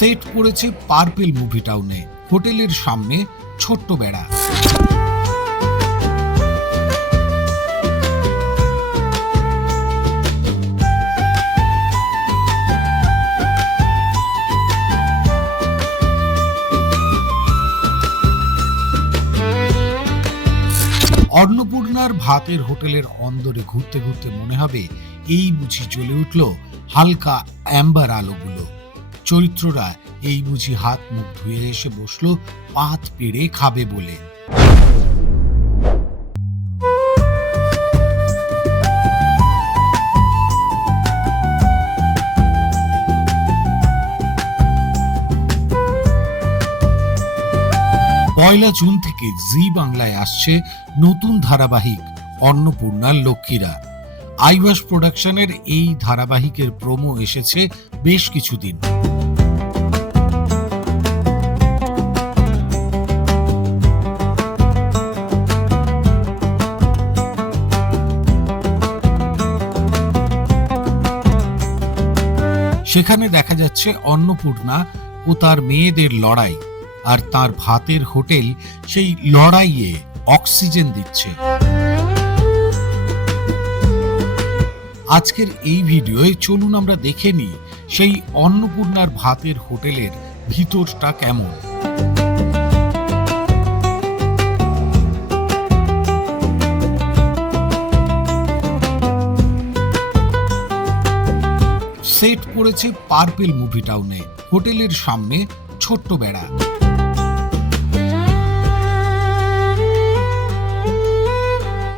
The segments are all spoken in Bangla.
সেট পড়েছে পার্পেল মুভি টাউনে, হোটেলের সামনে ছোট্ট বেড়া। অন্নপূর্ণার ভাতের হোটেলের অন্দরে ঘুরতে ঘুরতে মনে হবে এই বুঝি জ্বলে উঠল হালকা অ্যাম্বার আলোগুলো। চরিত্ররা এই বুঝি হাত মুখ ধুয়ে এসে বসলো পাত পেড়ে খাবে বলে। পয়লা জুন থেকে জি বাংলায় আসছে নতুন ধারাবাহিক অন্নপূর্ণার লক্ষ্মীরা। আইভাস প্রোডাকশনের এই ধারাবাহিকের প্রোমো এসেছে বেশ কিছুদিন। সেখানে দেখা যাচ্ছে অন্নপূর্ণা ও তার মেয়েদের লড়াই, আর তার ভাতের হোটেল সেই লড়াইয়ে অক্সিজেন দিচ্ছে। আজকের এই ভিডিওয়ে চলুন আমরা দেখে নিই সেই অন্নপূর্ণার ভাতের হোটেলের ভিতরটা কেমন। সেট পড়েছে পার্পেল মুভি টাউনে, হোটেলের সামনে ছোট্ট বেড়া।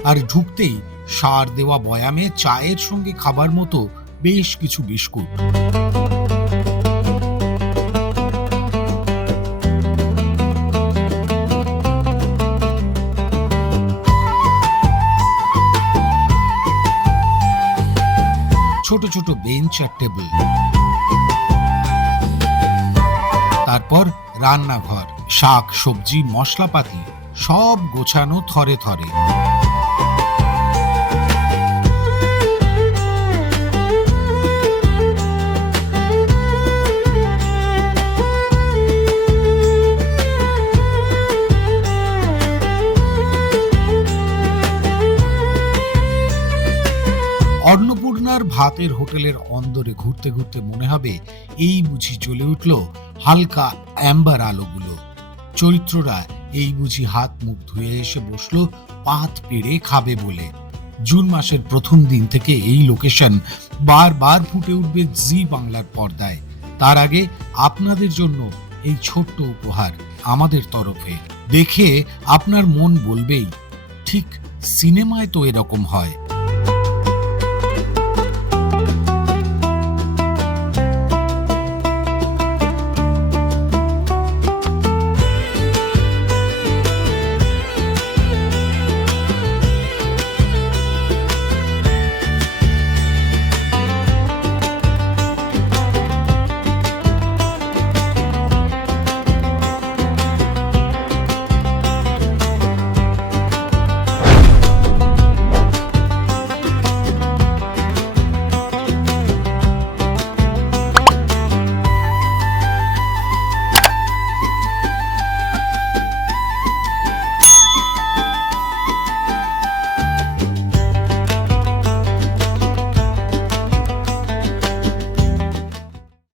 আর ঢুকতেই সার দেওয়া বয়ামে চায়ের সঙ্গে খাবার মতো বেশ কিছু বিস্কুট। ছোট ছোট বেঞ্চ আর টেবিল। তারপর রান্নাঘর, শাক সবজি মশলাপাতি সব গোছানো থরে থরে। অন্নপূর্ণার ভাতের হোটেলের অন্দরে ঘুরতে ঘুরতে মনে হবে এই বুঝি জ্বলে উঠল হালকা অ্যাম্বার আলোগুলো। চরিত্ররা এই বুঝি হাত মুখ ধুয়ে এসে বসলো পাত পেড়ে খাবে বলে। জুন মাসের প্রথম দিন থেকে এই লোকেশন বারবার ফুটে উঠবে জি বাংলার পর্দায়। তার আগে আপনাদের জন্য এই ছোট্ট উপহার আমাদের তরফে। দেখে আপনার মন বলবেই, ঠিক সিনেমায় তো এরকম হয়।